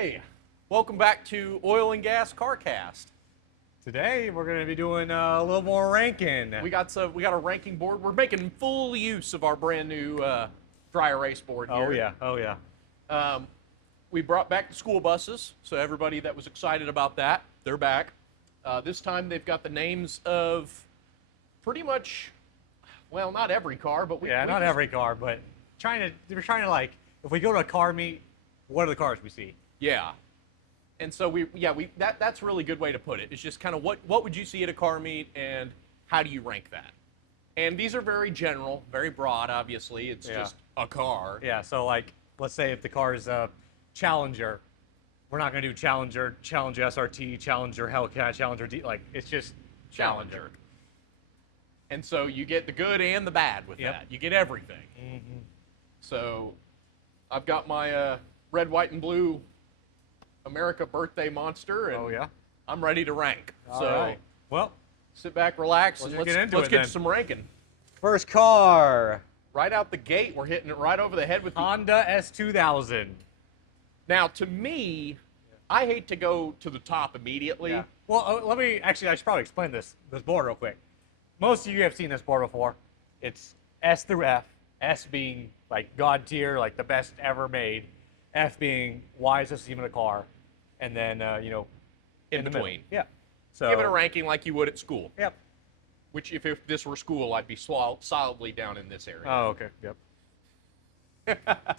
Hey, welcome back to Oil and Gas CarCast. Today we're going to be doing a little more ranking. We got a ranking board. We're making full use of our brand new dry erase board here. Oh yeah. We brought back the school buses, so everybody that was excited about that, they're back. This time they've got the names of pretty much, well, not every car, but not every car, but we're trying to like, if we go to a car meet, what are the cars we see? Yeah. And so that's a really good way to put it. It's just kind of what would you see at a car meet and how do you rank that? And these are very general, very broad, obviously. It's just a car. Yeah, so like, let's say if the car is a Challenger, we're not going to do Challenger SRT, Challenger Hellcat, Challenger D, like, it's just Challenger. And so you get the good and the bad with that. You get everything. Mm-hmm. So I've got my red, white, and blue America birthday monster, and I'm ready to rank. All right. Well, sit back, relax, and let's get to some ranking. First car. Right out the gate, we're hitting it right over the head with the Honda S2000. Now, to me, I hate to go to the top immediately. Yeah. Well, I should probably explain this board real quick. Most of you have seen this board before. It's S through F, S being like God tier, like the best ever made, F being wisest even a car, and then, in between. Yeah. So give it a ranking like you would at school. Yep. Which, if this were school, I'd be solidly down in this area. Oh, okay. Yep.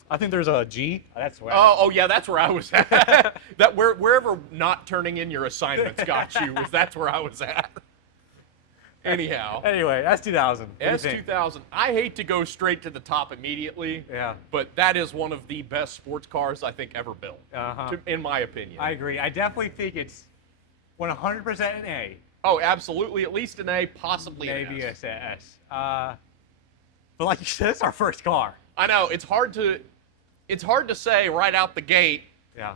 I think there's a G. That's where. Oh, yeah, that's where I was at. Wherever not turning in your assignments got you, that's where I was at. Anyhow. Anyway, S2000. S2000. I hate to go straight to the top immediately. Yeah. But that is one of the best sports cars I think ever built, in my opinion. I agree. I definitely think it's 100% an A. Oh, absolutely. At least an A, possibly maybe an S. Maybe an S. But like you said, it's our first car. I know. It's hard to say right out the gate. Yeah.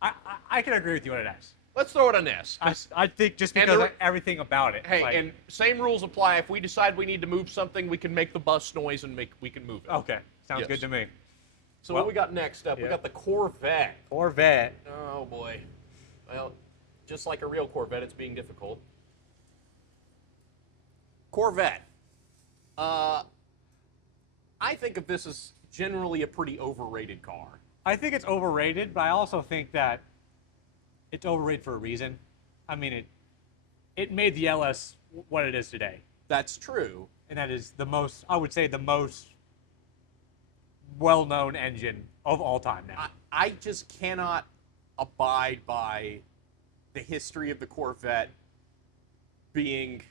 I can agree with you on an S. Let's throw it an S. I think just because of everything about it. Hey, and same rules apply. If we decide we need to move something, we can make the bus noise and we can move it. Okay. Sounds good to me. So what we got next up? We got the Corvette. Corvette. Oh, boy. Well, just like a real Corvette, it's being difficult. Corvette. I think of this as generally a pretty overrated car. I think it's overrated, but I also think that it's overrated for a reason. I mean, it made the LS what it is today. That's true. And that is I would say, the most well-known engine of all time now. I just cannot abide by the history of the Corvette being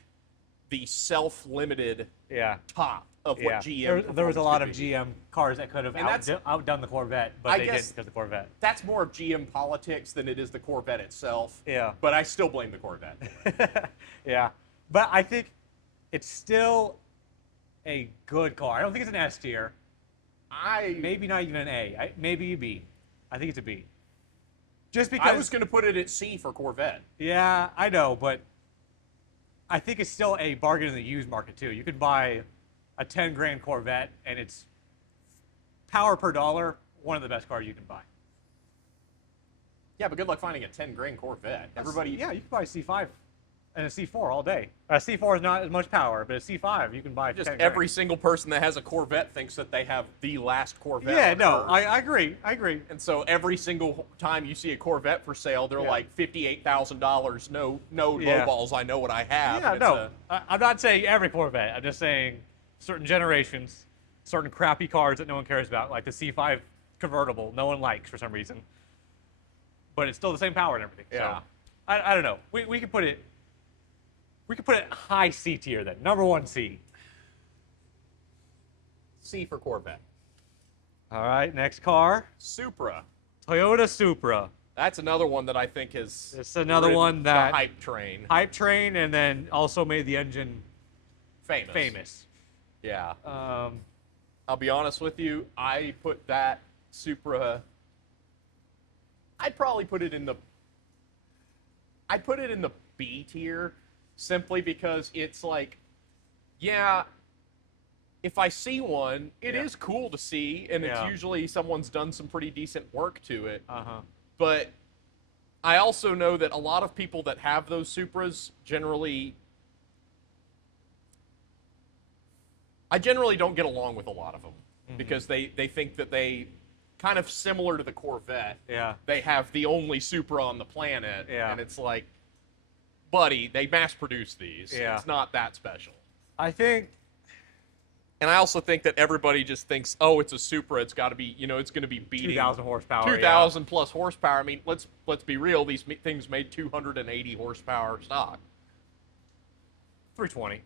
the self-limited top of what GM. There was a lot of GM cars that could have outdone the Corvette, but they didn't because of the Corvette. That's more of GM politics than it is the Corvette itself. Yeah. But I still blame the Corvette. Yeah. But I think it's still a good car. I don't think it's an S tier. Maybe not even an A. Maybe a B. I think it's a B. Just because I was going to put it at C for Corvette. Yeah, I know, but I think it's still a bargain in the used market too. You could buy a 10 grand Corvette, and it's power per dollar, one of the best cars you can buy. Yeah, but good luck finding a 10 grand Corvette. You can buy a C5 and a C4 all day. A C4 is not as much power, but a C5 you can buy. Just every single person that has a Corvette thinks that they have the last Corvette. Yeah, no, I agree. And so every single time you see a Corvette for sale, they're like $58,000. No low balls. I know what I have. Yeah, no, I'm not saying every Corvette. I'm just saying certain generations, certain crappy cars that no one cares about, like the C5 convertible, no one likes for some reason. But it's still the same power and everything. Yeah. So, I don't know. We could put it. We could put it high C tier then. Number 1 C. C for Corvette. All right, next car. Supra. Toyota Supra. That's another one that I think is. It's another one that the hype train. Hype train, and then also made the engine famous. Yeah. I'll be honest with you. I put that Supra. I'd probably put it in the. I'd put it in the B tier. Simply because it's like, yeah, if I see one, it is cool to see, and it's Yeah. usually someone's done some pretty decent work to it. Uh-huh. But I also know that a lot of people that have those Supras I generally don't get along with a lot of them because they think that they, kind of similar to the Corvette, Yeah. they have the only Supra on the planet, Yeah. and it's like, buddy, they mass produce these. Yeah. It's not that special. I think. And I also think that everybody just thinks, oh, it's a Supra. It's got to be, it's going to be beating 2,000 horsepower. 2,000 plus horsepower. I mean, let's be real. These things made 280 horsepower stock. 320. It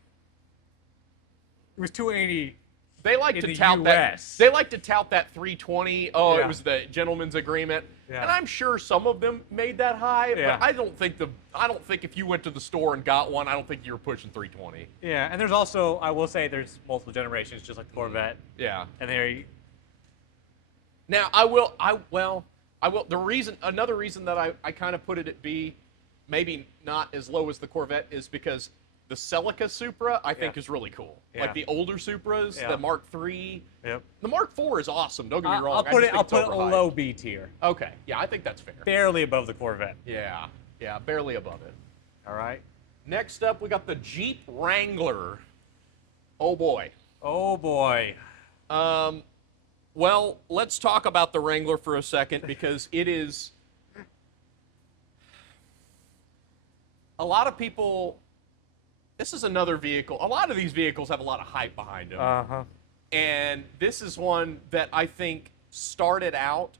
was 280. They like In to the tout that. US. They like to tout that 320. Oh, Yeah. it was the gentleman's agreement. Yeah. And I'm sure some of them made that high, Yeah. but I don't think if you went to the store and got one, I don't think you were pushing 320. Yeah, and there's also, I will say, there's multiple generations, just like the Corvette. Yeah. And they. Now, another reason that I kind of put it at B, maybe not as low as the Corvette, is because the Celica Supra, I think, is really cool. Yeah. Like the older Supras, Yeah. the Mark III. Yep. The Mark IV is awesome, don't get me wrong. I'll put I it. just I'll think put it's it a overhyped. low B tier, Okay, yeah, I think that's fair. barely above the Corvette. Yeah, barely above it. All right. Next up, we got the Jeep Wrangler. Oh, boy. Oh boy. Well, let's talk about the Wrangler for a second because it is. A lot of people. This is another vehicle. A lot of these vehicles have a lot of hype behind them. Uh-huh. And this is one that I think started out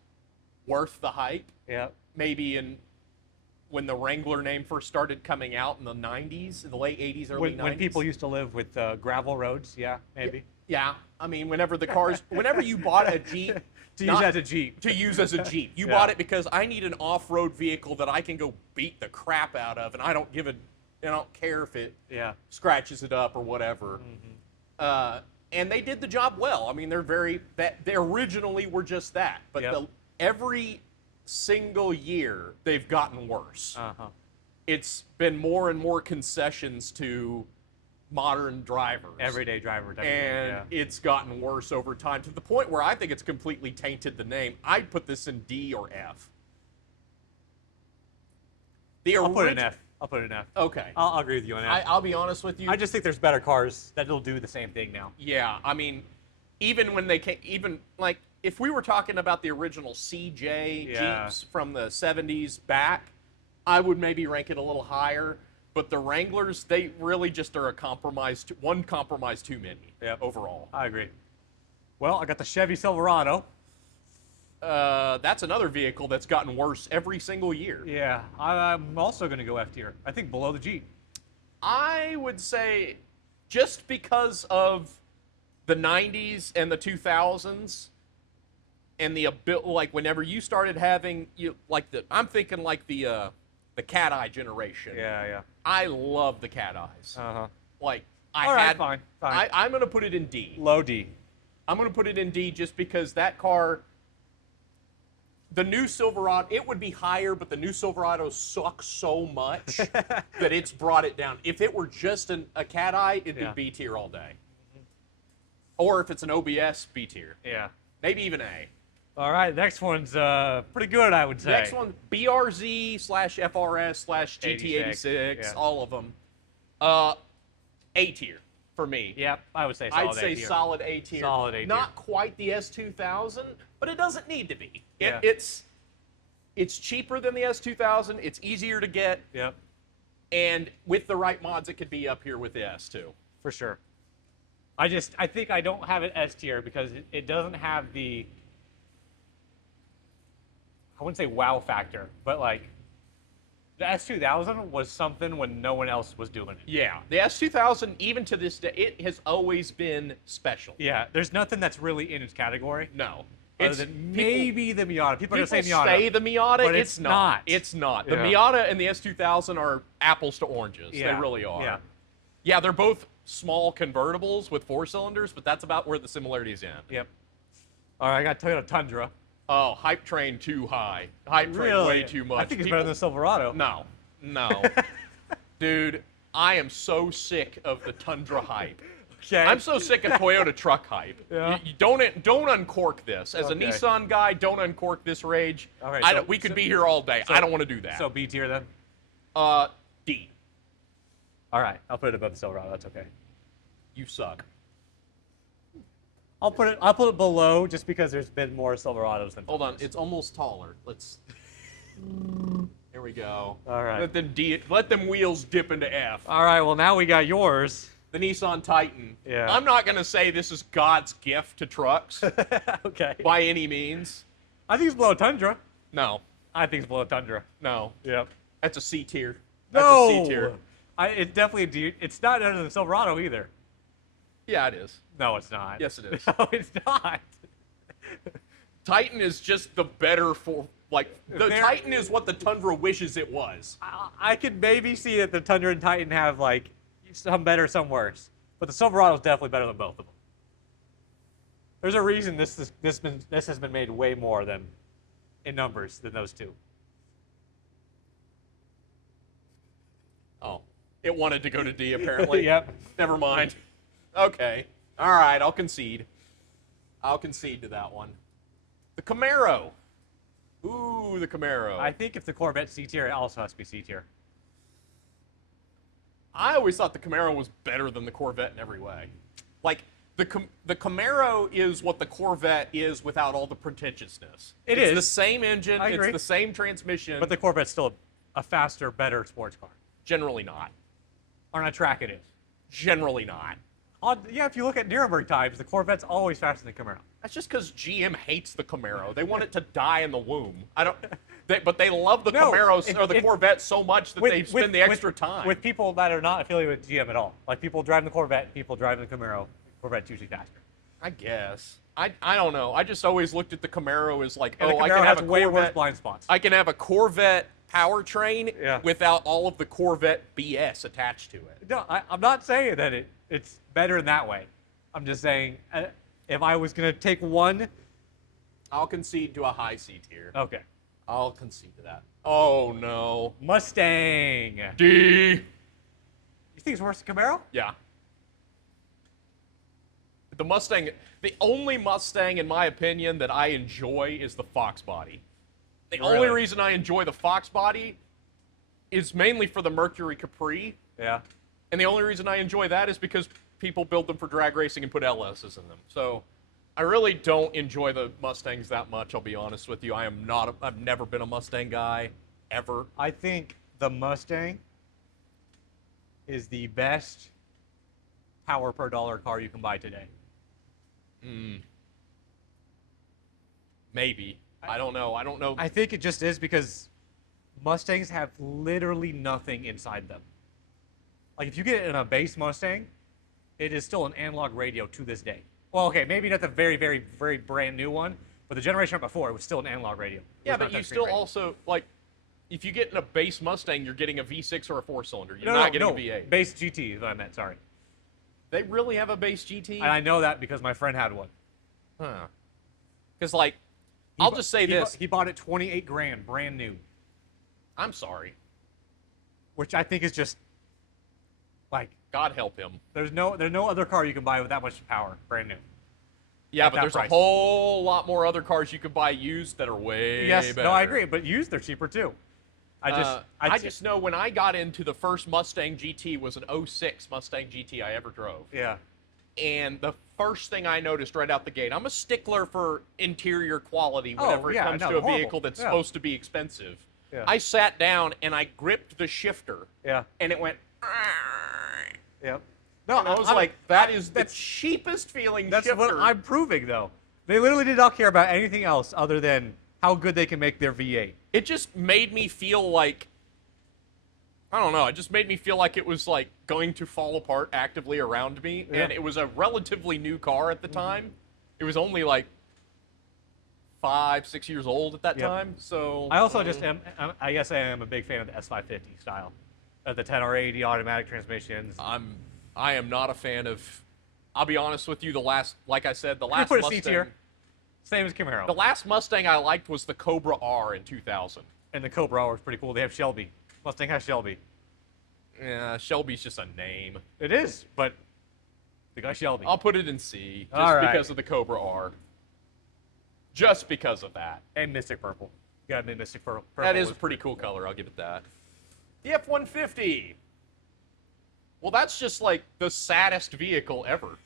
worth the hype. Yep. Maybe when the Wrangler name first started coming out in the 90s, in the late 80s, early 90s. When people used to live with gravel roads, yeah, maybe. Yeah, I mean, whenever you bought a Jeep. To use as a Jeep. To use as a Jeep. You Yeah. bought it because I need an off-road vehicle that I can go beat the crap out of, and I don't care if it scratches it up or whatever. And they did the job well. I mean, they originally were just that, but every single year they've gotten worse. Uh-huh. It's been more and more concessions to modern drivers. Everyday driver. And it's gotten worse over time to the point where I think it's completely tainted the name. I'd put this in D or F. I'll put it in F. I'll put it in F. Okay. I'll agree with you on that. I'll be honest with you. I just think there's better cars that'll do the same thing now. Yeah, I mean, even when they came, like if we were talking about the original CJ Jeeps from the 70s back, I would maybe rank it a little higher. But the Wranglers, they really just are one compromise too many overall. I agree. Well, I got the Chevy Silverado. That's another vehicle that's gotten worse every single year. Yeah, I'm also going to go F tier. I think below the Jeep. I would say just because of the 90s and the 2000s and like whenever you started having I'm thinking like the cat eye generation. Yeah. I love the cat eyes. Uh-huh. Like Fine. I'm going to put it in D. Low D. I'm going to put it in D just because that car, the new Silverado, it would be higher, but the new Silverado sucks so much that it's brought it down. If it were just a cat eye, it'd be B tier all day. Or if it's an OBS, B tier. Yeah. Maybe even A. All right, next one's pretty good, I would say. Next one, BRZ/FRS/GT86, all of them. A tier for me. Yep, I would say solid I'd say A tier. solid A tier. Solid A tier. Not quite the S2000, but it doesn't need to be. Yeah. It's cheaper than the S2000. It's easier to get. Yep. And with the right mods, it could be up here with the S2. For sure. I think I don't have it S tier because it doesn't have the, I wouldn't say wow factor, but like the S2000 was something when no one else was doing it. Yeah, the S2000, even to this day, it has always been special. Yeah, there's nothing that's really in its category. No. Other than maybe the Miata. People are going to say People Miata. say the Miata, but it's not. not. It's not. The Yeah. Miata and the S2000 are apples to oranges. Yeah. They really are. Yeah. Yeah, they're both small convertibles with 4 cylinders, but that's about where the similarities end. Yep. All right, I got Toyota Tundra. Oh, hype train too high. Hype train Really? way too much. I think it's better than the Silverado. No. Dude, I am so sick of the Tundra hype. Okay. I'm so sick of Toyota truck hype. Yeah. You don't uncork this. As a Okay. Nissan guy, don't uncork this rage. All right, I so- don't, we could so- be here all day. so- I don't want to do that. So B tier then. D. All right, I'll put it above the Silverado. That's okay. You suck. I'll put it below just because there's been more Silverados than. Hold on, it's almost taller. Let's. Here we go. All right. Let them wheels dip into F. All right. Well, now we got yours. The Nissan Titan. Yeah. I'm not gonna say this is God's gift to trucks Okay. by any means. I think it's below Tundra. No, I think it's below Tundra. no, Yep. that's a C tier. That's No. a C tier. It's definitely a D. It's not better than Silverado either. Yeah, it is. No, it's not. Yes, it is. No, it's not. Titan is just the better for like the There- Titan is what the Tundra wishes it was. I could maybe see that the Tundra and Titan have like some better, some worse, but the Silverado is definitely better than both of them. There's a reason this has been made way more than in numbers than those two. Oh, it wanted to go to D apparently. Yep. Never mind. Okay. All right, I'll concede. I'll concede to that one. The Camaro. Ooh, the Camaro. I think if the Corvette's C tier, it also has to be C tier. I always thought the Camaro was better than the Corvette in every way. Like, the Camaro is what the Corvette is without all the pretentiousness. It It's is. the same engine. I agree. It's the same transmission. But the Corvette's still a faster, better sports car. Generally not. On a track, it is. Generally not. Yeah, if you look at Nuremberg times, the Corvette's always faster than the Camaro. That's just because GM hates the Camaro. They want it to die in the womb. But they love the No, Camaro or the Corvette so much that they spend the extra time. With people that are not affiliated with GM at all. Like people driving the Corvette, people driving the Camaro. Corvette's usually faster. I guess. I don't know. I just always looked at the Camaro as like, And oh, the I Camaro can have has a way worse Corvette. blind spots. I can have a Corvette powertrain Yeah. without all of the Corvette BS attached to it. No, I'm not saying that it's better in that way. I'm just saying if I was going to take one. I'll concede to a high C tier. Okay. I'll concede to that. Oh no. Mustang. D. You think it's worse than Camaro? Yeah. The Mustang, the only Mustang, in my opinion, that I enjoy is the Fox body. The only Really? reason I enjoy the Fox body is mainly for the Mercury Capri, Yeah. and the only reason I enjoy that is because people build them for drag racing and put LSs in them. So I really don't enjoy the Mustangs that much, I'll be honest with you. I've never been a Mustang guy, ever. I think the Mustang is the best power per dollar car you can buy today. Maybe. I don't know. I don't know. I think it just is because Mustangs have literally nothing inside them. Like if you get it in a base Mustang, it is still an analog radio to this day. Well, okay, maybe not the very, very, very brand new one, but the generation right before, it was still an analog radio. It Yeah, was but not you touchscreen still radio. also, like, if you get in a base Mustang, you're getting a V6 or a 4-cylinder. You're No, not no, getting no, a V8. base GT is what I meant, sorry. They really have a base GT? And I know that because my friend had one. Huh. Because, like, I'll just say this. He bought it 28 grand, brand new, I'm sorry. which I think is just, like, God help him. there's no other car you can buy with that much power, brand new. Yeah, At but that there's price. a whole lot more other cars you could buy used that are way Yes, better. no, I agree, but used they're cheaper too. I just know when I got into the first Mustang GT was an 06 Mustang GT I ever drove. yeah. And the first thing I noticed right out the gate, I'm a stickler for interior quality whenever yeah, it comes no, to a horrible. vehicle that's Yeah. supposed to be expensive. Yeah. I sat down and I gripped the shifter, Yeah. and it went. Yep. No, And I was like, that is the cheapest feeling that's shifter. what I'm proving though. They literally did not care about anything else other than how good they can make their V8. It just made me feel like, I don't know, it just made me feel like it was like going to fall apart actively around me. Yeah. And it was a relatively new car at the time. It was only like 5-6 years old at that Yep. time. So I also just am. I guess I am a big fan of the S550 style, the 10R80 automatic transmissions. I am not a fan of. I'll be honest with you. Like I said, the You last put a Mustang. C tier. Same as Camaro. The last Mustang I liked was the Cobra R in 2000. And the Cobra R is pretty cool. They have Shelby. Mustang has Shelby. Yeah, Shelby's just a name. It is, but think I shall be. I'll put it in C, just All right. because of the Cobra R. Just because of that. And Mystic Purple. You got Mystic Purple. That is a pretty cool color, I'll give it that. The F-150. Well, that's just like the saddest vehicle ever.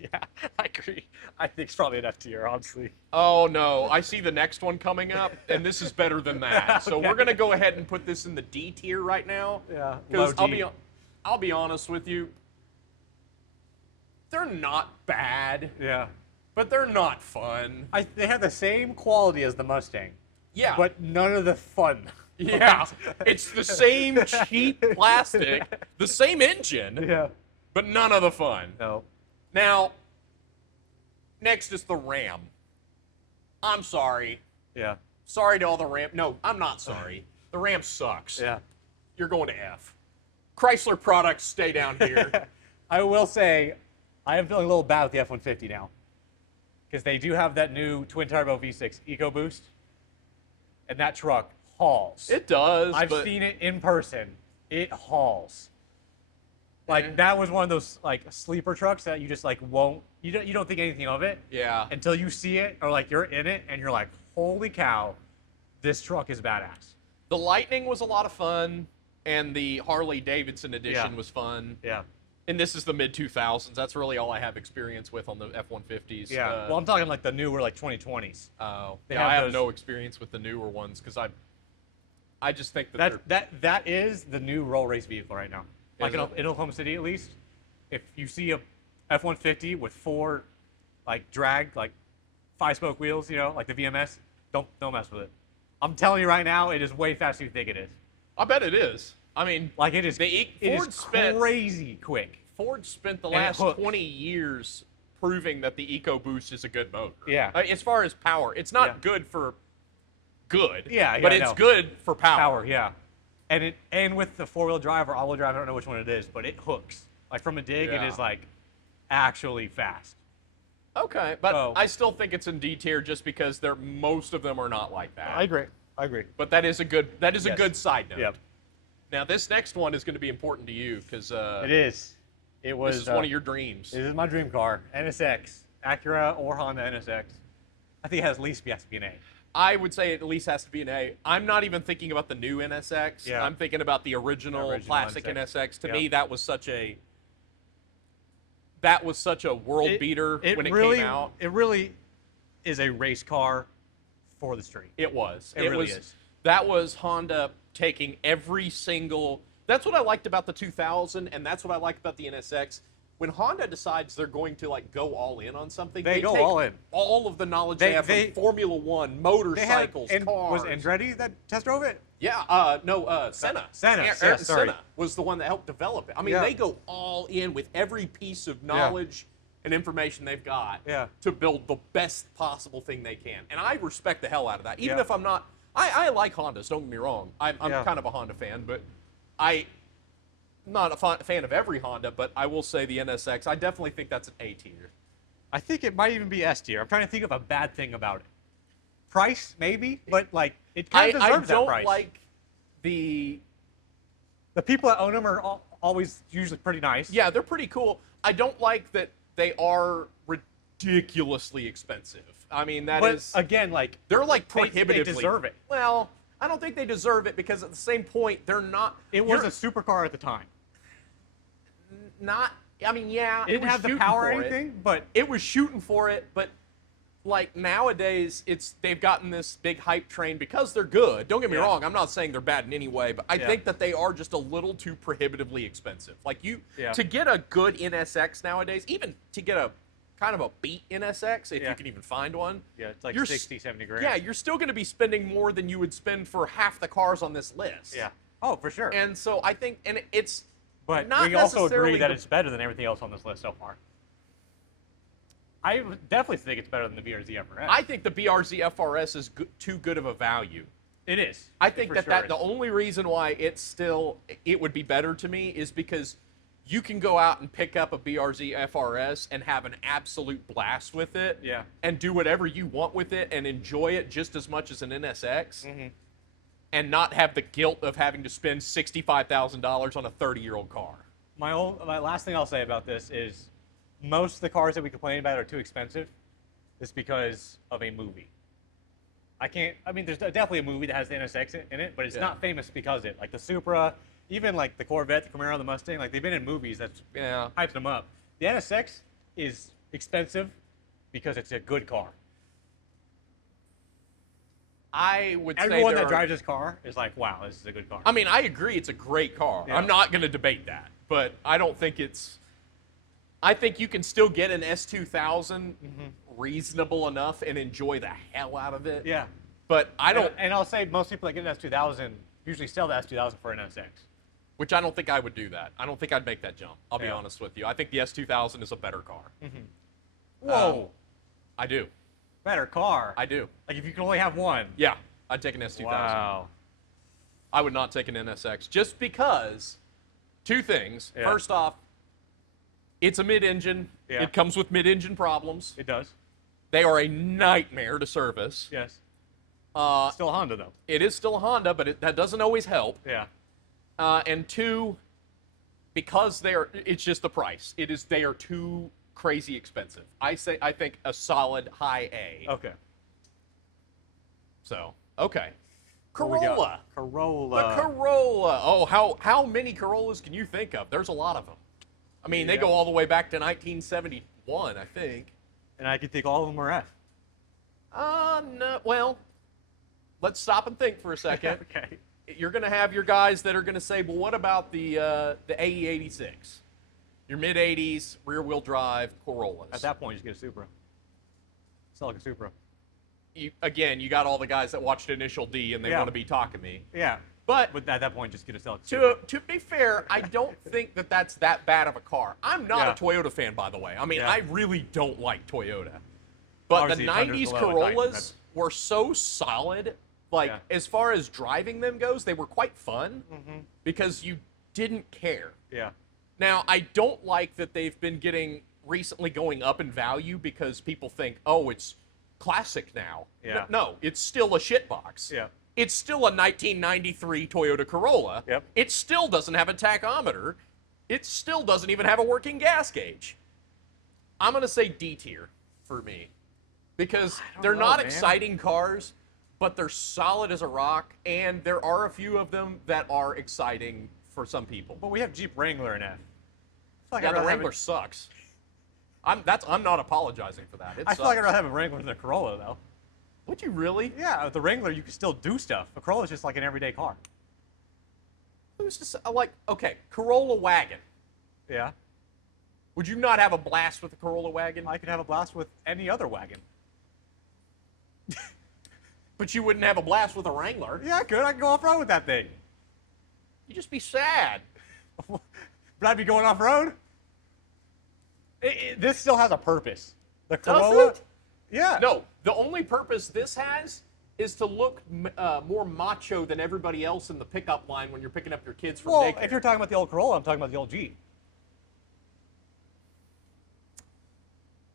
Yeah, I agree. I think it's probably an F tier, honestly. Oh no, I see the next one coming up, and this is better than that. So Okay. we're gonna go ahead and put this in the D tier right now. Yeah, Because low D. I'll be honest with you, they're not bad, Yeah. but they're not fun. They have the same quality as the Mustang. Yeah. But none of the fun. Yeah, it's the same cheap plastic, the same engine, Yeah. but none of the fun. No. Now, next is the Ram. I'm sorry. Yeah. Sorry to all the Ram. No, I'm not sorry. The Ram sucks. Yeah. You're going to F. Chrysler products, stay down here. I will say, I am feeling a little bad with the F-150 now. Because they do have that new twin-turbo V6 EcoBoost. And that truck hauls. It does. I've but seen it in person. It hauls. Like, that was one of those, like, sleeper trucks that you just, like, won't, you don't think anything of it Yeah. until you see it, or, like, you're in it, and you're like, holy cow, this truck is badass. The Lightning was a lot of fun, and the Harley Davidson edition Yeah. was fun. Yeah. And this is the mid 2000s. That's really all I have experience with on the F-150s. Yeah. Well, I'm talking, like, the newer, like, 2020s. Yeah, have I have those- no experience with the newer ones because I just think that That is the new roll race vehicle right now. Like Is in, it? in Oklahoma City, at least, if you see a F-150 with 4, like drag, like 5-spoke wheels, you know, like the VMS, don't mess with it. I'm telling you right now, it is way faster than you think it is. I bet it is. I mean, Like it is. It Ford is crazy quick. Ford spent the And it last hooks. 20 years proving that the EcoBoost is a good motor. Yeah. As far as power, it's not Yeah. good for good. Yeah, But I it's know. good for power. Power, yeah. And with the 4-wheel drive or all-wheel drive, I don't know which one it is, but it hooks. Like from a dig, Yeah. it is like actually fast. Okay, but So- I still think it's in D tier just because most of them are not like that. agree. I agree. But that is a good Yes. good side note. Yep. Now this next one is going to be important to you because It is. It was. this is one of your dreams. This is my dream car, NSX, Acura or Honda NSX. I think it has at least has to be an A. I would say it at least has to be an A. I'm not even thinking about the new NSX. Yeah. I'm thinking about the original plastic NSX. To me, that was such a world beater when it really, came out. It really is a race car for the street. It was. It really was. is. That was Honda taking every single. That's what I liked about the 2000, and that's what I liked about the NSX. When Honda decides they're going to like go all in on something, They go take all in. all of the knowledge they have they- from Formula One, They had, motorcycles, and cars. was Andretti that test drove it? Yeah, Senna. Senna, Ayrton yeah, sorry. Senna was the one that helped develop it. I mean, Yeah. they go all in with every piece of knowledge and information they've got Yeah. to build the best possible thing they can. And I respect the hell out of that. Even Yeah. if I'm not, I like Hondas, don't get me wrong. I'm Yeah. kind of a Honda fan, but I'm not a fan of every Honda, but I will say the NSX, I definitely think that's an A tier. I think it might even be S tier. I'm trying to think of a bad thing about it. Price, maybe, but like it kind of I deserves that don't price. like the The people that own them are always usually pretty nice. Yeah, they're pretty cool. I don't like that they are ridiculously expensive. I mean, that but is again, like they're like they prohibitively. deserve it. Well, I don't think they deserve it because at the same point, they're not. it was you're a supercar at the time. not. I mean, yeah, It didn't was have the shooting power or for it. anything, but It was shooting for it, but like nowadays, they've gotten this big hype train because they're good. Don't get me Yeah. wrong. I'm not saying they're bad in any way, but I Yeah. think that they are just a little too prohibitively expensive. Like Yeah. to get a good NSX nowadays, even to get a kind of a beat NSX, if Yeah. you can even find one. yeah, it's like you're 60, 70 grand. Yeah, you're still going to be spending more than you would spend for half the cars on this list. Yeah. Oh, for sure. And so I think, and it's But not we also necessarily agree that the- it's better than everything else on this list so far. I definitely think it's better than the BRZ FRS. I think the BRZ FRS is too good of a value. It is. I It think for that, sure that is. the only reason why it would be better to me is because you can go out and pick up a BRZ FRS and have an absolute blast with it. Yeah. And do whatever you want with it and enjoy it just as much as an NSX. Mm-hmm. And not have the guilt of having to spend $65,000 on a 30-year-old car. My last thing I'll say about this is most of the cars that we complain about are too expensive is because of a movie. I mean, there's definitely a movie that has the NSX in it, but it's not famous because of it. Like the Supra, even like the Corvette, the Camaro, the Mustang, like they've been in movies that's hyped them up. The NSX is expensive because it's a good car. I would say everyone that drives this car is like, wow, this is a good car. I mean, I agree it's a great car. Yeah. I'm not going to debate that, but I don't think it's. I think you can still get an S2000 reasonable enough and enjoy the hell out of it. Yeah. But I don't. And I'll say most people that get an S2000 usually sell the S2000 for an NSX. Which I don't think I would do that. I don't think I'd make that jump. I'll be honest with you. I think the S2000 is a better car. Whoa. I do. Better car. I do. Like if you can only have one. Yeah, I'd take an S2000. Wow. I would not take an NSX just because two things. Yeah. First off, it's a mid-engine. Yeah. It comes with mid-engine problems. It does. They are a nightmare to service. Yes. Uh, Still a Honda though. it is still a Honda, but that doesn't always help. Yeah. And two, because it's just the price. They are too crazy expensive. I think a solid high A. Okay. So, okay. What we got? Corolla. Corolla. The Corolla. Oh, how many Corollas can you think of? There's a lot of them. I mean, they go all the way back to 1971, I think. And I can think all of them are F. No. Well, let's stop and think for a second. Okay. You're going to have your guys that are going to say, well, what about the AE86? Your mid-80s rear-wheel drive Corollas. At that point, you just get a Supra. Sell like a Supra. You got all the guys that watched Initial D and they want to be talking me. Yeah. But at that point, just get a Celica Supra. to be fair, I don't think that's that bad of a car. I'm not a Toyota fan, by the way. I mean, I really don't like Toyota. But Obviously, the 90s Corollas were so solid. Like, as far as driving them goes, they were quite fun because you didn't care. Yeah. Now, I don't like that they've been recently going up in value because people think, oh, it's classic now. Yeah. No, it's still a shitbox. Yeah. It's still a 1993 Toyota Corolla. Yep. It still doesn't have a tachometer. It still doesn't even have a working gas gauge. I'm going to say D tier for me because they're not exciting cars, but they're solid as a rock, and there are a few of them that are exciting for some people. But we have Jeep Wrangler in F. Yeah, the Wrangler sucks. I'm not apologizing for that. I feel like I'd rather have a Wrangler than a Corolla, though. Would you really? Yeah, with the Wrangler, you can still do stuff. A Corolla's just like an everyday car. Who's to say, okay, Corolla wagon. Yeah. Would you not have a blast with a Corolla wagon? I could have a blast with any other wagon. But you wouldn't have a blast with a Wrangler. Yeah, I could. I could go off-road with that thing. You'd just be sad. But I'd be going off-road. This still has a purpose. The Corolla. Does it? Yeah. No, the only purpose this has is to look more macho than everybody else in the pickup line when you're picking up your kids from Well, daycare. if you're talking about the old Corolla, I'm talking about the old Jeep.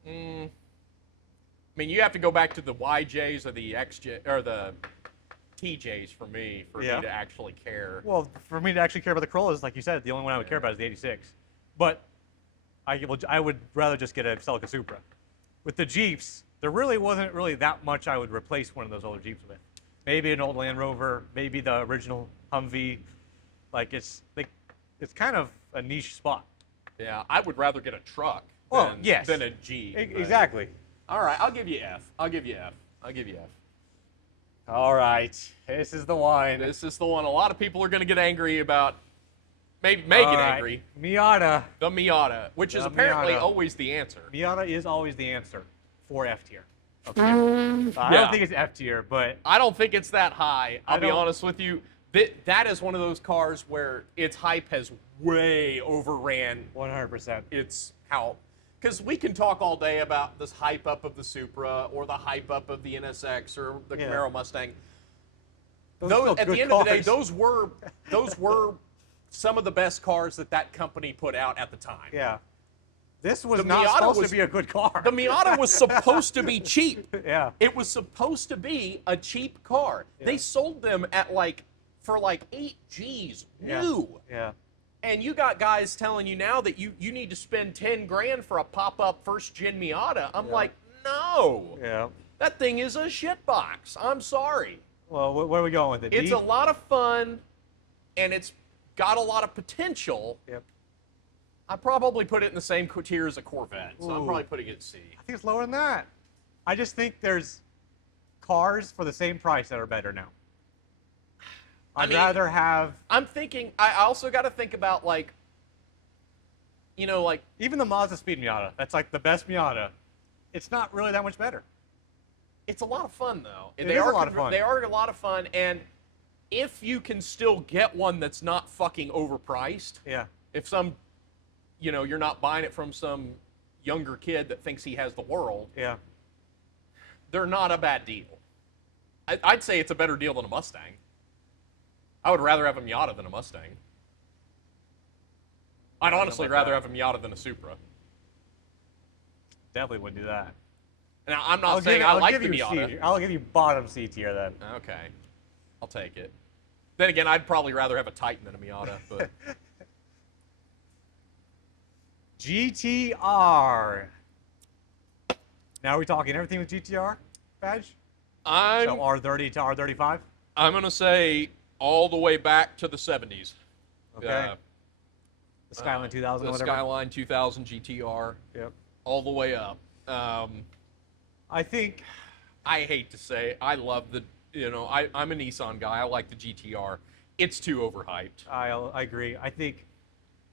I mean, you have to go back to the YJs or the XJ or the TJs for me to actually care. Well, for me to actually care about the Corolla, is like you said, the only one I would care about is the 86. But I would rather just get a Celica Supra. With the Jeeps, there really wasn't that much I would replace one of those older Jeeps with. Maybe an old Land Rover, maybe the original Humvee. Like it's kind of a niche spot. Yeah, I would rather get a truck than a Jeep. Exactly. All right, I'll give you F. All right, this is the one. This is the one a lot of people are going to get angry about. Maybe get angry. Miata. The Miata, which is apparently always the answer. Miata is always the answer for F tier. Okay. I don't think it's F tier, but I don't think it's that high. I'll be honest with you. That is one of those cars where its hype has way overran. 100%. It's how, because we can talk all day about this hype up of the Supra or the hype up of the NSX or the Camaro Mustang. Those at the end of the day, those were some of the best cars that company put out at the time. Yeah. This was not supposed to be a good car. The Miata was supposed to be cheap. Yeah. It was supposed to be a cheap car. Yeah. They sold them at for 8 G's new. Yeah. And you got guys telling you now that you need to spend 10 grand for a pop-up first-gen Miata. I'm like, no. Yeah. That thing is a shitbox. I'm sorry. Well, where are we going with it? It's a lot of fun, and it's got a lot of potential. Yep. I probably put it in the same tier as a Corvette, so I'm Ooh. probably putting it at C. I think it's lower than that. I just think there's cars for the same price that are better now. I'd rather have... I'm thinking, I also got to think about, like, you know, like... Even the Mazda Speed Miata, that's like the best Miata. It's not really that much better. It's a lot of fun, though. It is a lot of fun. They are a lot of fun, and if you can still get one that's not fucking overpriced, Yeah. if you're not buying it from some younger kid that thinks he has the world, Yeah. they're not a bad deal. I'd say it's a better deal than a Mustang. I would rather have a Miata than a Mustang. I'd honestly rather have a Miata than a Supra. Definitely wouldn't do that. Now, I'm not saying I like the Miata. Miata. I'll give you bottom C tier then. Okay. I'll take it. Then again, I'd probably rather have a Titan than a Miata, but... GTR. Now are we talking everything with GTR badge? So R30 to R35? I'm going to say all the way back to the 70s. Okay. The Skyline 2000 The or whatever? Skyline 2000 GTR. Yep. All the way up. I think... I hate to say it, I love I'm a Nissan guy. I like the GTR. It's too overhyped. I agree. I think...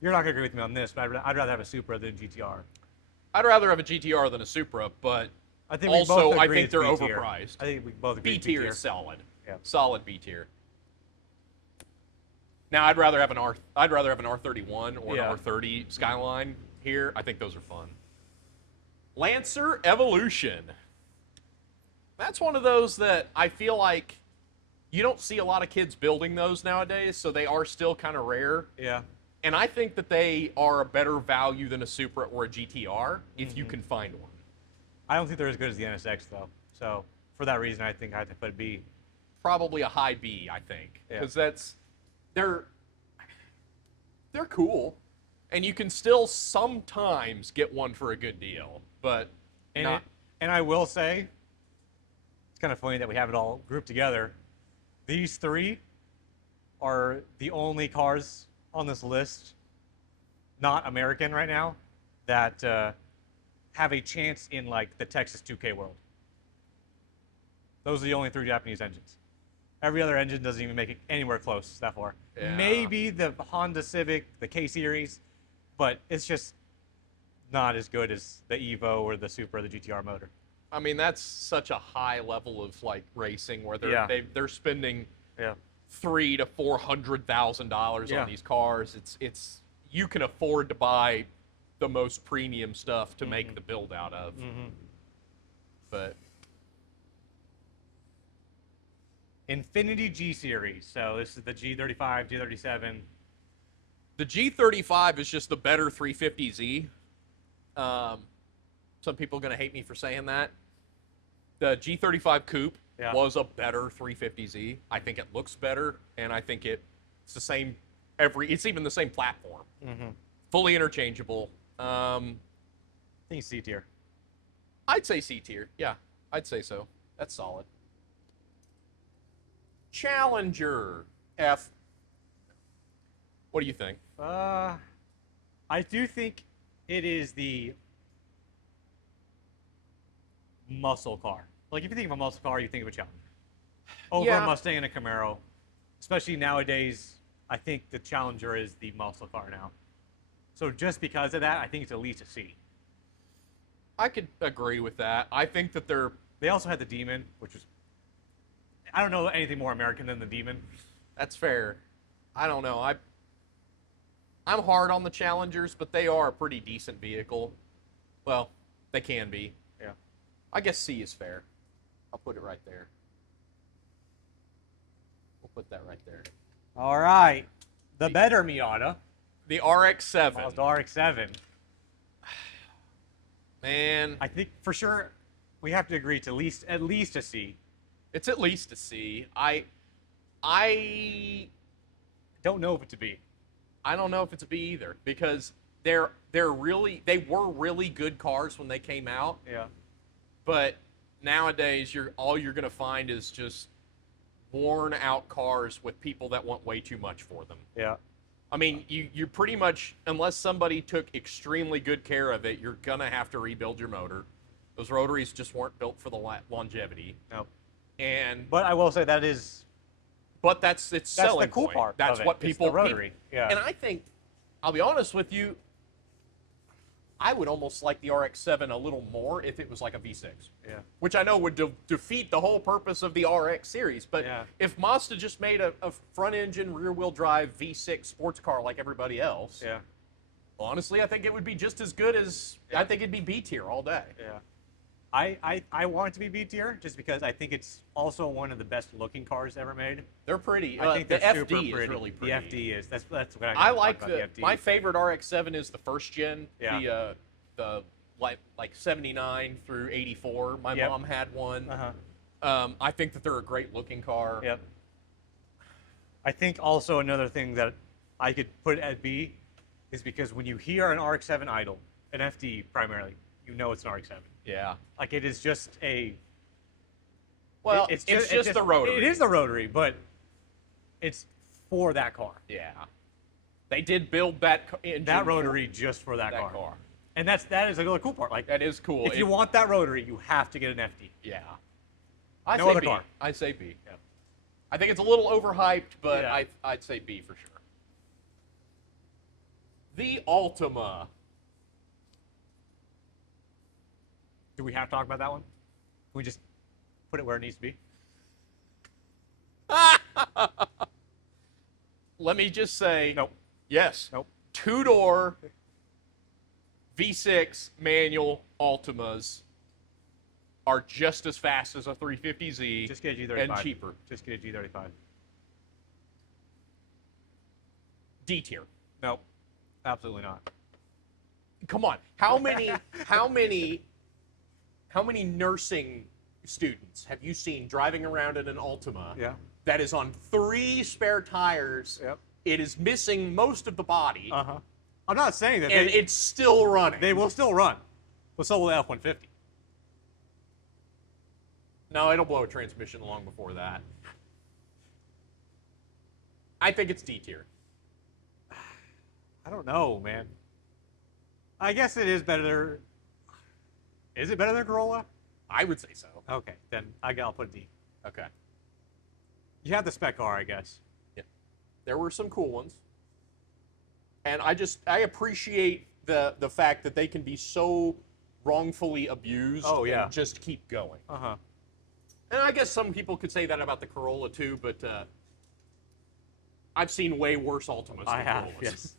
You're not going to agree with me on this, but I'd rather have a Supra than a GTR. I'd rather have a GTR than a Supra, but I think we also both I agree think it's they're B-tier. overpriced. I think we both agree B it's tier is solid. Yeah. Solid B tier. Now I'd rather have an R31 or Yeah. an R30 Skyline here. I think those are fun. Lancer Evolution. That's one of those that I feel like you don't see a lot of kids building those nowadays, so they are still kind of rare. Yeah. And I think that they are a better value than a Supra or a GTR if you can find one. I don't think they're as good as the NSX, though. So, for that reason, I think I have to put B. Probably a high B, I think, Yeah. because they're cool, and you can still sometimes get one for a good deal, but And I will say, it's kind of funny that we have it all grouped together. These three are the only cars on this list, not American right now, that have a chance in like the Texas 2K world. Those are the only three Japanese engines. Every other engine doesn't even make it anywhere close that far. Yeah. Maybe the Honda Civic, the K Series, but it's just not as good as the Evo or the Supra or the GTR motor. I mean that's such a high level of like racing where they're spending Yeah. $300,000 to $400,000 Yeah. on these cars. It's you can afford to buy the most premium stuff to make the build out of. But Infiniti G Series. So this is the G35, G37. the G35 is just the better 350Z. Some people are going to hate me for saying that. The G35 Coupe was a better 350Z. I think it looks better, and I think it's the same it's even the same platform. Fully interchangeable. I think C tier. I'd say C tier. Yeah, I'd say so. That's solid. Challenger F. What do you think? I do think it is the muscle car. Like if you think of a muscle car, you think of a Challenger. Over a Mustang and a Camaro. Especially nowadays, I think the Challenger is the muscle car now. So just because of that, I think it's at least a C. I could agree with that. I think that They also had the Demon, which was... I don't know anything more American than the Demon. that's fair. I don't know. I'm hard on the Challengers, but they are a pretty decent vehicle. Well, they can be. Yeah. I guess C is fair. I'll put it right there. We'll put that right there. All right. The better Miata. The RX-7. Mazda RX-7. Man, I think for sure we have to agree to at least a C. it's at least a C. I Don't know if it to be. I don't know if it's a B either because they were really good cars when they came out, Yeah. but nowadays all you're gonna find is just worn out cars with people that want way too much for them. Yeah. I mean, you pretty much, unless somebody took extremely good care of it, you're gonna have to rebuild your motor. Those rotaries just weren't built for the longevity. No. And But I will say that is but that's its selling the cool point. part. That's of what it. It's people the rotary. Yeah. And I think, I'll be honest with you, I would almost like the RX-7 a little more if it was like a V6. Yeah. Which I know would defeat the whole purpose of the RX series. But Yeah. if Mazda just made a front-engine, rear-wheel drive V6 sports car like everybody else, Yeah. honestly, I think it would be just as good as, I think it'd be B tier all day. Yeah. I want it to be B tier just because I think it's also one of the best looking cars ever made. They're pretty. I think the they're FD super is pretty. really pretty. The FD is. That's what I gotta like talk about the FD. my favorite RX-7 is the first gen. Yeah. The like 79 through 84. My Yep. mom had one. Uh-huh. I think that they're a great looking car. Yep. I think also another thing that I could put at B is because when you hear an RX-7 idle, an FD primarily, you know it's an RX-7. Yeah. Like it is just a. Well, it's just the rotary. It is the rotary, but it's for that car. Yeah. They did build that engine That rotary just for that car. And that is another cool part. Like That is cool. if you want that rotary, you have to get an FD. Yeah. I No say other B. car. I say B. Yeah. I think it's a little overhyped, but Yeah. I'd say B for sure. The Altima. Do we have to talk about that one? Can we just put it where it needs to be? Let me just say, Nope. yes, Nope. two-door V6 manual Altimas are just as fast as a 350Z Just get a G35. and cheaper. Just get a G35. D tier. Nope. Absolutely not. Come on, how many nursing students have you seen driving around in an Altima Yeah. that is on 3 spare tires? Yep. It is missing most of the body, Uh-huh. I'm not saying that and it's still running. they will still run, but so will the F-150. No, it'll blow a transmission long before that. I think it's D tier. I don't know, man. I guess it is better. Is it better than Corolla? I would say so. Okay, then I'll put a D. Okay. You have the spec car, I guess. There were some cool ones. And I appreciate the fact that they can be so wrongfully abused Oh, yeah. and just keep going. Uh-huh. And I guess some people could say that about the Corolla too, but I've seen way worse Altimas I than have, Corollas. yes.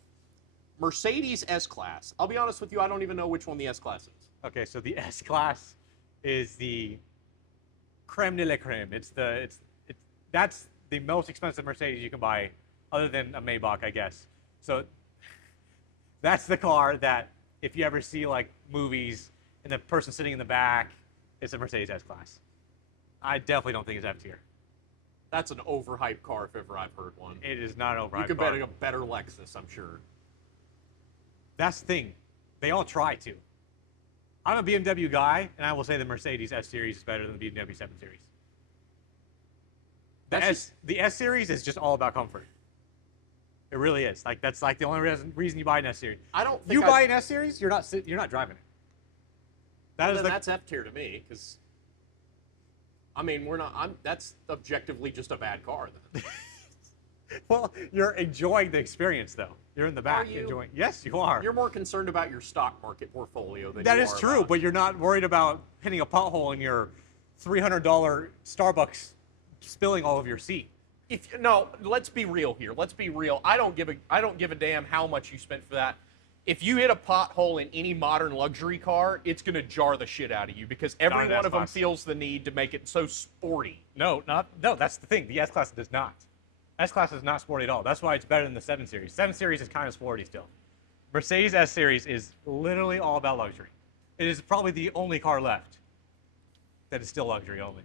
Mercedes S-Class. I'll be honest with you, I don't even know which one the S-Class is. Okay, so the S-Class is the creme de la creme. That's the most expensive Mercedes you can buy, other than a Maybach, I guess. So that's the car that if you ever see like movies and the person sitting in the back, it's a Mercedes S-Class. I definitely don't think it's F tier. That's an overhyped car if ever I've heard one. It is not an overhyped You could car. bet a better Lexus, I'm sure. That's the thing. They all try to. I'm a BMW guy, and I will say the Mercedes S-Series is better than the BMW 7 Series. The S Series is just all about comfort. It really is. Like that's like the only reason you buy an S Series. I don't think You buy an S Series, you're not driving it. that's F tier to me, because I mean that's objectively just a bad car then. Well, you're enjoying the experience though. You're in the back you? enjoying. Yes, you are. You're more concerned about your stock market portfolio than That you is are true, about- but you're not worried about hitting a pothole in your $300 Starbucks spilling all over your seat. No, let's be real here. Let's be real. I don't give a damn how much you spent for that. If you hit a pothole in any modern luxury car, it's going to jar the shit out of you because every Not an one of them S-Class. feels the need to make it so sporty. No, that's the thing. The S-Class does not. S-Class is not sporty at all. That's why it's better than the 7 Series. 7 Series is kind of sporty still. Mercedes S-Series is literally all about luxury. It is probably the only car left that is still luxury only.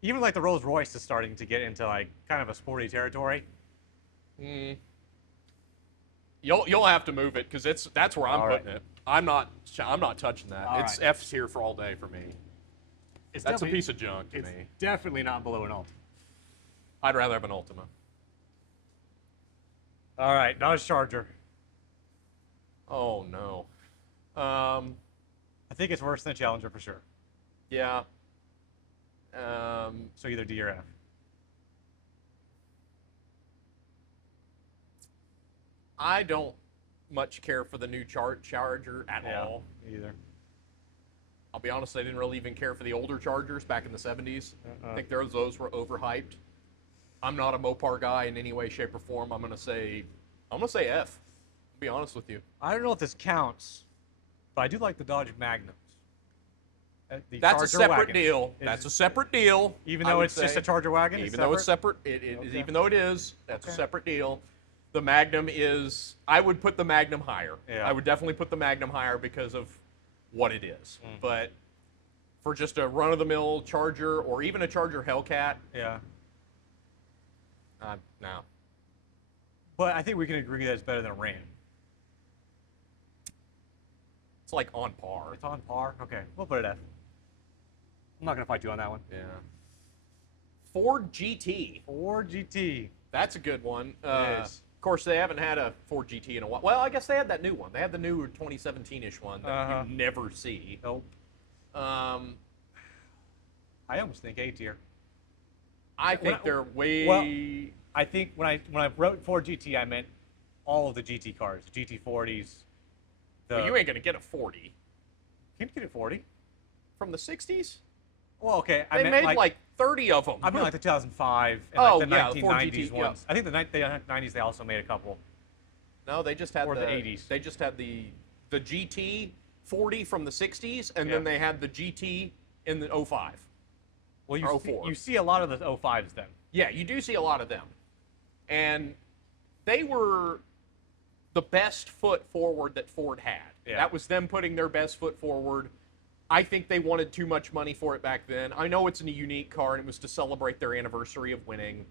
Even like the Rolls Royce is starting to get into like kind of a sporty territory. You'll have to move it because that's where I'm All right. putting it. I'm not touching that. All It's right. F's here for all day for me. It's That's a definitely- piece of junk to It's me. definitely not below an Ultima. I'd rather have an Ultima. All right, Dodge Charger. Oh no. I think it's worse than a Challenger for sure. Yeah. So either D or F. I don't much care for the new Charger at all. Me either. I'll be honest, I didn't really even care for the older Chargers back in the 70s. I think those were overhyped. I'm not a Mopar guy in any way, shape, or form. I'm gonna say F. I'll be honest with you. I don't know if this counts, but I do like the Dodge Magnums. The That's a Charger separate wagons. deal. That's a separate deal. Even I though would it's just say. a Charger wagon. Even though it's separate, even though it is, that's a Okay. separate deal. The Magnum is. I would put the Magnum higher. Yeah. I would definitely put the Magnum higher because of what it is. But for just a run-of-the-mill Charger or even a Charger Hellcat, Yeah. no. But I think we can agree that it's better than a Ram. It's like on par. It's on par. Okay, we'll put it F. I'm not gonna fight you on that one. Yeah. Ford GT. Ford GT. That's a good one. It is. Of course, they haven't had a Ford GT in a while. Well, I guess they had that new one. They had the new 2017-ish one that you never see. Nope. Um, I almost think A tier. I think they're way. Well, I think when I wrote Ford GT, I meant all of the GT cars, the GT40s. Well, you ain't gonna get a 40 Can you get a 40? from the 60s. Well, okay. They meant made like 30 of them. I meant like the 2005 and Oh, like the yeah, the Ford 1990s GT, yeah. ones. I think the 90s they also made a couple. No, they just had Or the 80s. They just had the GT 40 from the 60s, and Yeah. then they had the GT in the 05. Well, Or you 04. see a lot of the 05s then. Yeah, you do see a lot of them. And they were the best foot forward that Ford had. Yeah. That was them putting their best foot forward. I think they wanted too much money for it back then. I know it's a unique car, and it was to celebrate their anniversary of winning,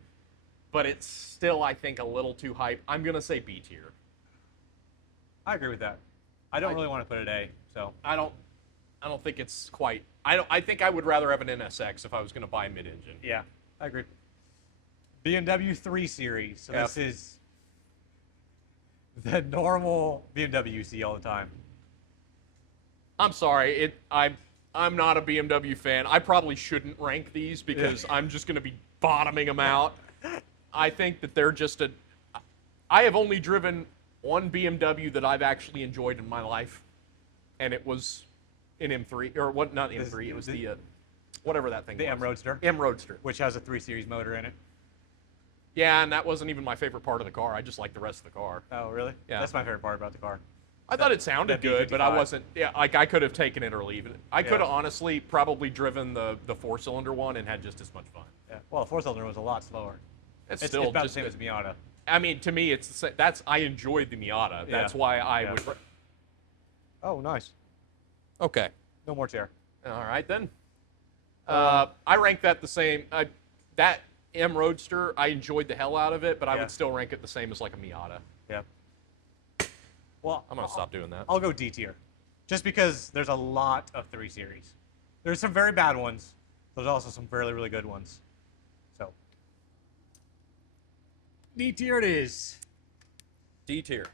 but it's still, I think, a little too hype. I'm going to say B tier. I agree with that. I don't really want to put it A. So I don't think it's quite. I think I would rather have an NSX if I was going to buy a mid-engine. yeah, I agree. BMW 3 Series. So F. this is the normal BMW you see all the time. I'm sorry. I'm not a BMW fan. I probably shouldn't rank these because I'm just going to be bottoming them out. I think that they're just a. I have only driven one BMW that I've actually enjoyed in my life, and it was an M3 or what? Not M3. It was the whatever that thing. The was. M Roadster, M Roadster. which has a 3 Series motor in it. Yeah, and that wasn't even my favorite part of the car. I just liked the rest of the car. Oh, really? Yeah. That's my favorite part about the car. I thought it sounded that good, but I B55. wasn't. Yeah, like I could have taken it or leaving it. I could have Yeah. honestly probably driven the 4-cylinder one and had just as much fun. Yeah. Well, the 4-cylinder was a lot slower. It's It's still about just the same as Miata. I mean, to me, it's the same. That's I enjoyed the Miata. Yeah. That's why I Yeah. would. Oh, nice. Okay. No more chair. All right then. I rank that the same. That M Roadster, I enjoyed the hell out of it, but I Yeah. would still rank it the same as like a Miata. Yeah. Well, I'm gonna stop doing that. I'll go D tier, just because there's a lot of 3 Series. There's some very bad ones. There's also some really, really good ones. So D tier it is. D tier.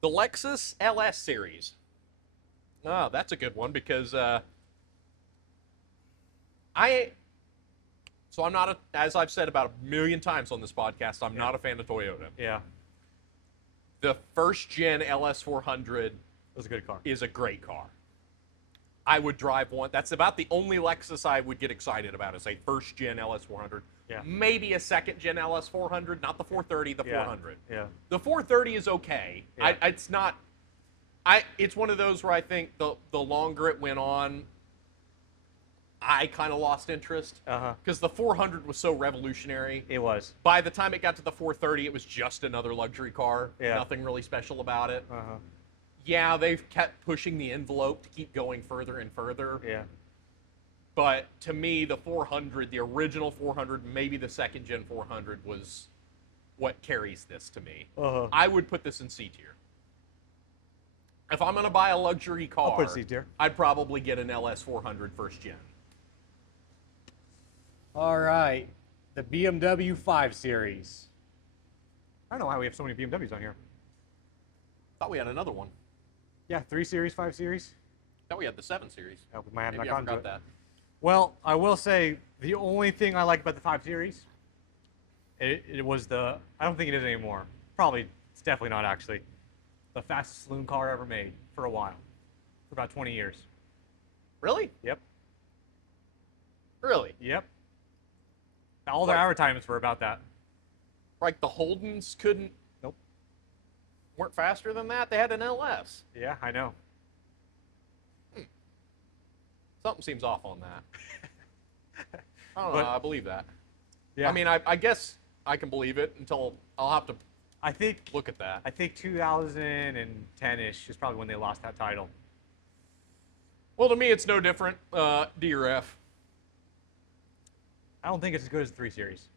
The Lexus LS series. Oh, that's a good one because I'm not as I've said about a million times on this podcast, I'm not a fan of Toyota. Yeah, The first gen LS400 it was a good car. is a great car. I would drive one. That's about the only Lexus I would get excited about is a first gen LS400. Yeah. Maybe a second gen LS400, not the 430, the Yeah. 400. Yeah. The 430 is okay. Yeah. It's not. It's one of those where I think the longer it went on, I kind of lost interest Uh-huh. because the 400 was so revolutionary. It was. By the time it got to the 430, it was just another luxury car. Yeah. Nothing really special about it. Uh-huh. Yeah, they've kept pushing the envelope to keep going further and further. Yeah. But to me, the 400, the original 400, maybe the second gen 400 was what carries this to me. Uh-huh. I would put this in C tier. If I'm going to buy a luxury car, I'll put it C tier. I'd probably get an LS 400 first gen. All right, the BMW 5 Series. I don't know why we have so many BMWs on here. Thought we had another one. Yeah, 3 Series, 5 Series. Thought we had the 7 Series. Oh, we might have Maybe not I gone to forgot it. that. Well, I will say the only thing I like about the 5 Series, it was the, I don't think it is anymore. Probably, it's definitely not actually, the fastest saloon car ever made for a while. For about 20 years. Really? Yep. Really? Yep. All their Like- advertisements were about that. Like the Holdens couldn't, Nope. weren't faster than that? They had an LS. Yeah, I know. Something seems off on that. I don't But- know. I believe that. Yeah. I mean, I guess I can believe it until I'll have to I think look at that. 2010-ish is probably when they lost that title. Well, to me, it's no different. D or F. I don't think it's as good as the 3 Series.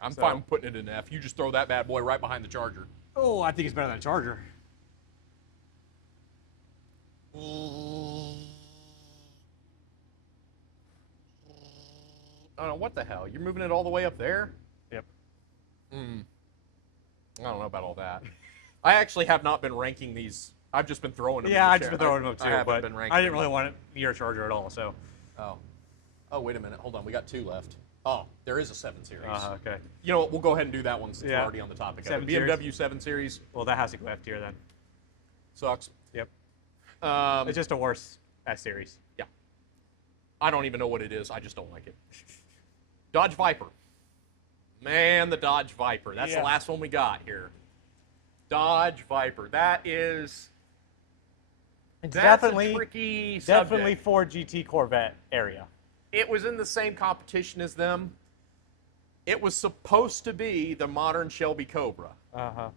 I'm So- fine with putting it in F. You just throw that bad boy right behind the Charger. Oh, I think it's better than a Charger. I don't know, what the hell? You're moving it all the way up there? Yep. I don't know about all that. I actually have not been ranking these. I've just been throwing them. Yeah, in the I just chair. been throwing them up I too, haven't but been ranking I didn't them. really want it near a Charger at all. So. Oh. Oh, wait a minute. Hold on. We got 2 left. Oh, there is a 7 Series. Okay. You know what? We'll go ahead and do that one since we're Yeah. already on the topic of 7 it. BMW 7 Series Well, that has to go F tier then. sucks. Yep. Um, It's just a worse S Series. yeah. I don't even know what it is. I just don't like it. Dodge Viper. Man, the Dodge Viper. That's the Yeah. last one we got here. Dodge Viper. That is. It's That's definitely a tricky definitely subject. Ford GT Corvette area. It was in the same competition as them. It was supposed to be the modern Shelby Cobra. Uh-huh.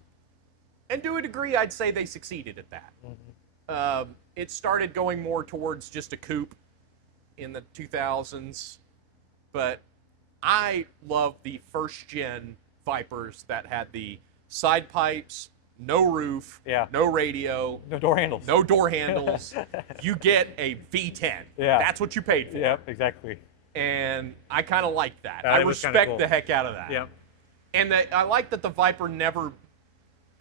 And to a degree, I'd say they succeeded at that. It started going more towards just a coupe in the 2000s. But I love the first gen Vipers that had the side pipes, no roof, Yeah. no radio, No door handles. no door handles. You get a V10. Yeah. That's what you paid for. Yep, exactly. And I kind of like that. Yeah, I it was kinda respect cool. the heck out of that. Yep. And I like that the Viper never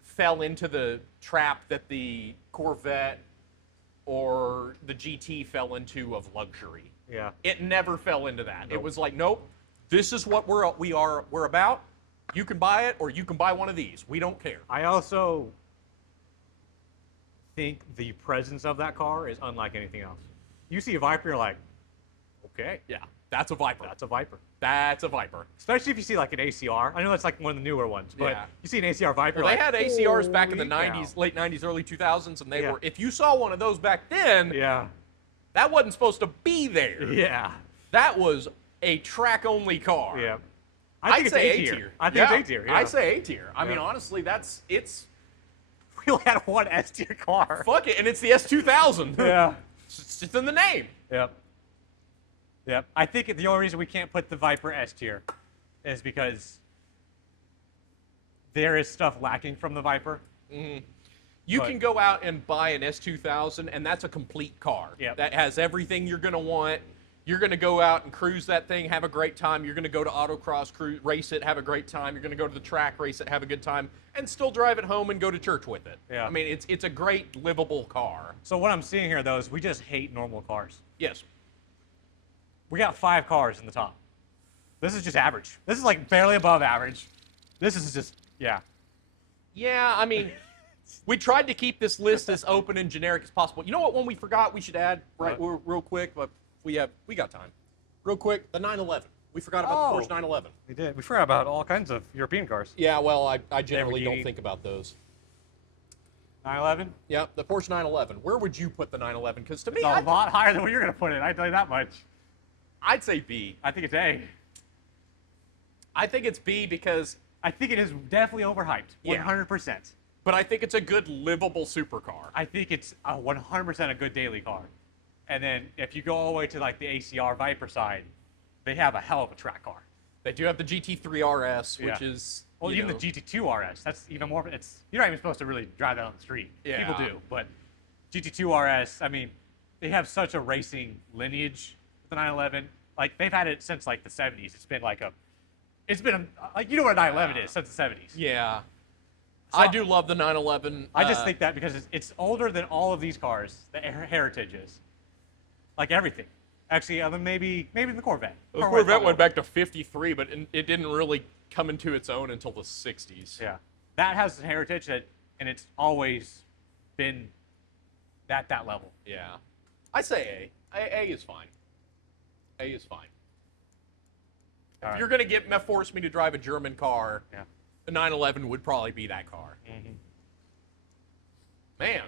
fell into the trap that the Corvette or the GT fell into of luxury. Yeah. It never fell into that. It Nope. was like, nope, this is what we're about. You can buy it or you can buy one of these. We don't care. I also think the presence of that car is unlike anything else. You see a Viper, you're like, okay, Yeah, that's a Viper. that's a Viper. That's a Viper. Especially if you see like an ACR. I know it's like one of the newer ones, but Yeah. you see an ACR Viper. Well, they like, had ACRs back in the holy 90s, cow. late 90s, early 2000s, and they Yeah. were, if you saw one of those back then, Yeah. that wasn't supposed to be there. Yeah. That was a track-only car. Yeah. I'd say A tier. I think it's A tier. Yeah. I'd say A tier. I mean, Yeah. honestly, it's we only had one S tier car. fuck it, and it's the S2000. Yeah. It's just in the name. Yep. Yep. I think the only reason we can't put the Viper S tier is because there is stuff lacking from the Viper. You But- can go out and buy an S2000, and that's a complete car. Yep. That has everything you're going to want. You're going to go out and cruise that thing, have a great time. You're going to go to autocross, race it, have a great time. You're going to go to the track, race it, have a good time, and still drive it home and go to church with it. Yeah. I mean, it's a great livable car. So what I'm seeing here, though, is we just hate normal cars. Yes. We got 5 cars in the top. This is just average. This is like barely above average. This is just, yeah. Yeah, I mean, we tried to keep this list as open and generic as possible. You know what one we forgot we should add real quick, but we got time. Real quick, the 911. We forgot about the Oh. Porsche 911. We did. We forgot about all kinds of European cars. Yeah, well, I generally don't Lamborghini. think about those. 911? Yeah, the Porsche 911. Where would you put the 911? Because to me, It's a lot higher than what you're going to put it. I tell you that much. I'd say B. I think it's A. I think it's B because, I think it is definitely overhyped. Yeah. 100%. but I think it's a good livable supercar. I think it's 100% a good daily car. And then if you go all the way to like the ACR Viper side, they have a hell of a track car. They do have the GT3 RS, which Yeah. is Well, you even know, the GT2 RS. That's even more. You're not even supposed to really drive that on the street. Yeah. People do, but GT2 RS. I mean, they have such a racing lineage with the 911. Like they've had it since like the 70s. It's been like you know what a 911 is since the 70s. Yeah. So- I do love the 911. I just think that because it's older than all of these cars, the heritage is. Like everything. Actually, other than maybe the Corvette. the Corvette went back to 53, but it didn't really come into its own until the 60s. Yeah, that has a heritage and it's always been at that level. Yeah. I say A. A is fine. A is fine. All right. If you're going to force me to drive a German car, Yeah. the 911 would probably be that car. Mm-hmm. Man.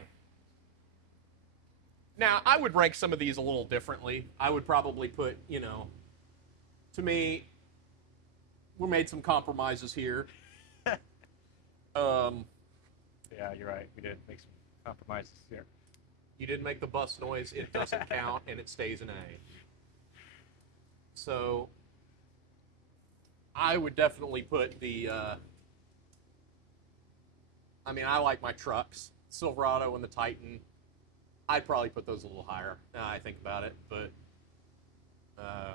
Now, I would rank some of these a little differently. I would probably put, to me, we made some compromises here. Yeah, you're right. We did make some compromises here. You didn't make the bus noise, it doesn't count, and it stays an A. So, I would definitely put the, I like my trucks, Silverado and the Titan. I'd probably put those a little higher now I think about it, but I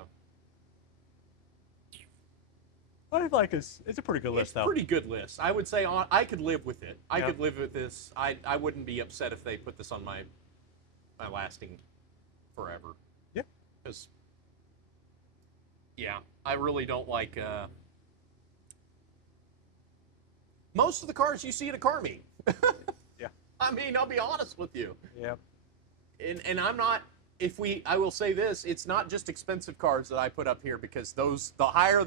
like it's a pretty good it's a pretty good list. I would say I could live with it. I could live with this. I wouldn't be upset if they put this on my lasting forever. Yeah. Because, yeah, I really don't like most of the cars you see at a car meet. Yeah. I mean, I'll be honest with you. Yep. And I'm not. I will say this: it's not just expensive cars that I put up here because the higher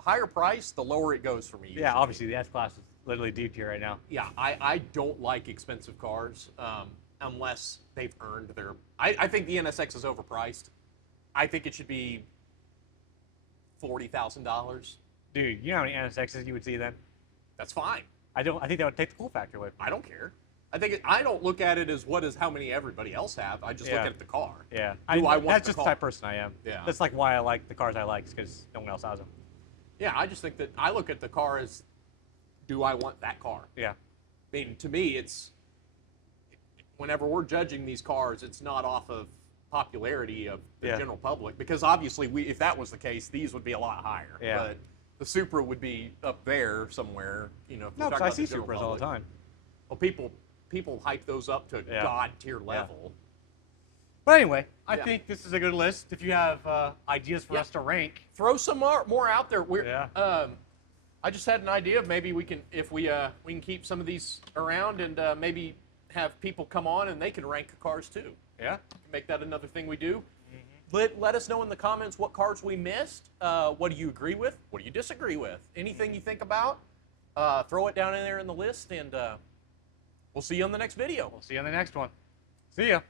higher price, the lower it goes for me. Yeah, obviously the S class is literally D tier right now. Yeah, I don't like expensive cars unless they've earned their. I think the NSX is overpriced. I think it should be $40,000. Dude, you know how many NSXs you would see then? That's fine. I think that would take the cool factor away. I don't care. I don't look at it as how many everybody else have. I just look Yeah. at the car. Yeah. Do I want that's the just car? the type of person I am. Yeah. That's like why I like the cars I like, because no one else has them. Yeah, I just think that I look at the car as, do I want that car? Yeah. I mean, to me, it's whenever we're judging these cars, it's not off of popularity of the Yeah. general public, because obviously, if that was the case, these would be a lot higher. Yeah. But the Supra would be up there somewhere. If we're No, talking because I about see the general Supras all the public. time. Well, people hype those up to Yeah. god tier level. But anyway, I Yeah. think this is a good list. If you have ideas for Yeah. us to rank, Throw some more out there. Yeah. I just had an idea of maybe we can keep some of these around and maybe have people come on and they can rank the cars too. yeah. Make that another thing we do. Let us know in the comments what cars we missed. What do you agree with? What do you disagree with? Anything you think about, throw it down in there in the list, and we'll see you on the next video. We'll see you on the next one. See ya.